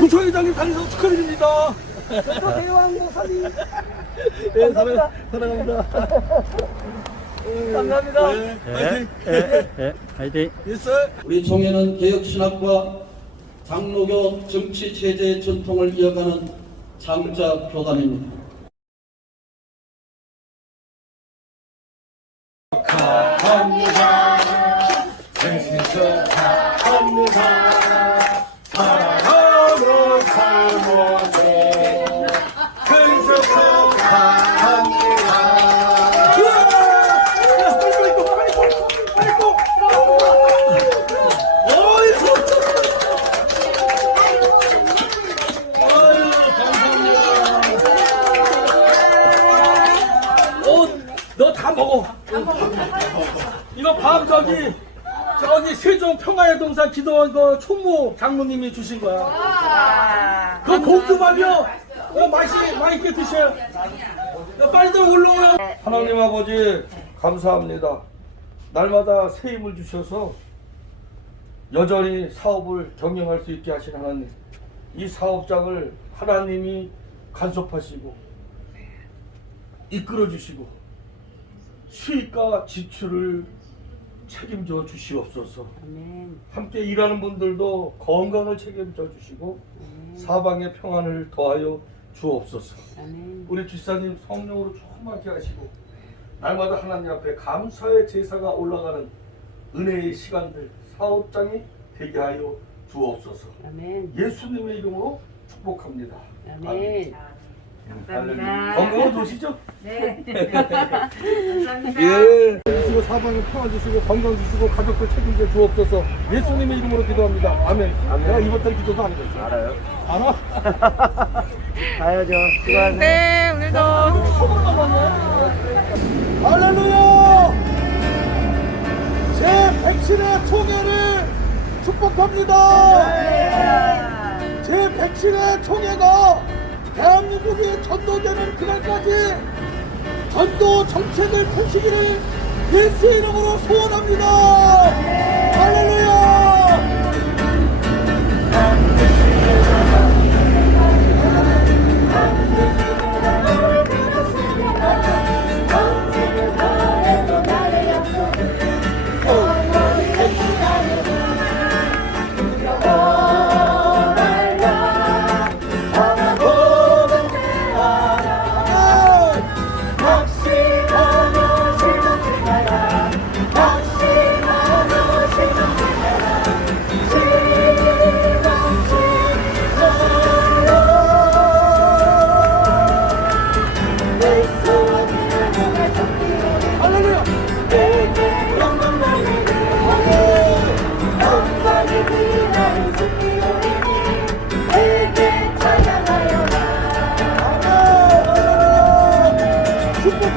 구청회장님 다니셔서 축하드립니다. 또 대왕 목사님 예, 사랑, 사랑합니다. 감사합니다. 네, 예, 파이팅. 예, 예, 화이팅. 예스. 우리 총회는 개혁 신학과 장로교 정치 체제의 전통을 이어가는 장자 교단입니다. 먹어. 이거 밥 저기 저기 세종 평화의 동산 기도원 그 총무 장로님이 주신 거야. 그 공주밥이요. 어, 맛이 맛있게 드셔요. 야, 빨리들 올라오라. 하나님 아버지 감사합니다. 날마다 새 힘을 주셔서 여전히 사업을 경영할 수 있게 하신 하나님. 이 사업장을 하나님이 간섭하시고 이끌어 주시고 수익과 지출을 책임져 주시옵소서. 함께 일하는 분들도 건강을 책임져 주시고 사방의 평안을 더하여 주옵소서. 우리 집사님 성령으로 충만케 하시고 날마다 하나님 앞에 감사의 제사가 올라가는 은혜의 시간들 사업장이 되게 하여 주옵소서. 아멘. 예수님의 이름으로 축복합니다. 아멘. 감사합니다. 건강을 도시죠? 네. 예. 주시고 사방에 평안 주시고 건강 주시고 가족들 책임져 주옵소서. 예수님의 이름으로 기도합니다. 아멘. 내가 이번 달 기도도 안 했어. 알아요? 알아? 가야죠. 수고하세요. 네, 오늘도 할렐루야! 제 백신의 총회를 축복합니다. 제 백신의 총회가 대한민국이 전도되는 그날까지 전도 정책을 펼치기를 예수의 이름으로 소원합니다.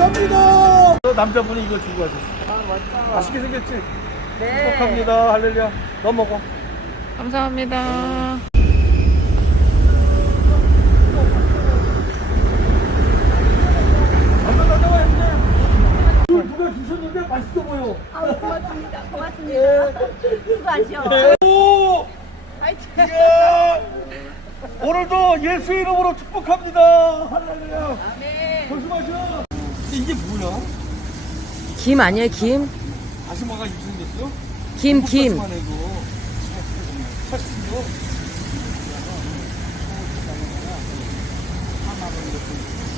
축복합니다. 남자분이 이거 주고 가셨어. 아, 맞다. 맛있게 생겼지? 네. 축복합니다. 할렐루야. 너 먹어. 감사합니다. 앉아, 앉아, 앉아. 술 누가 주셨는데 맛있어 보여. 아, 고맙습니다. 고맙습니다. 수고하셔. 오! 화이팅. 이야! 오늘도 예수 이름으로 축복합니다. 할렐루야. 아멘. 조심하셔. 이게 뭐야? 김 아니에요, 김? 다시마가 이렇게 생겼어? 김, 김.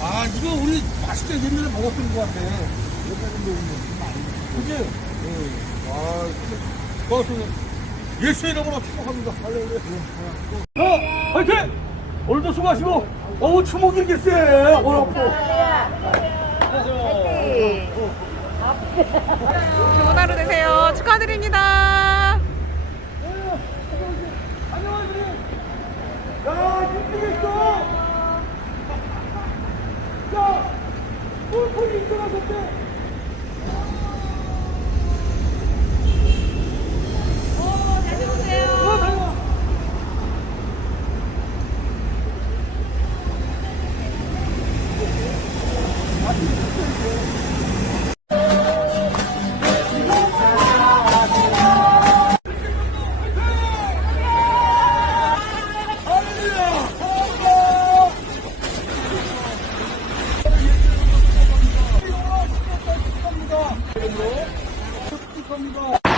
아, 이거 우리 맛있게 옛날에 먹었던 것 같아. 그지? 응. 아, 고맙습니다. 예수 이름으로 축복합니다. 할렐루야. 자, 화이팅! 오늘도 수고하시고, 어우, 주먹이 이렇게 세. 좋은 하루 되세요. 축하드립니다. 축하합니다.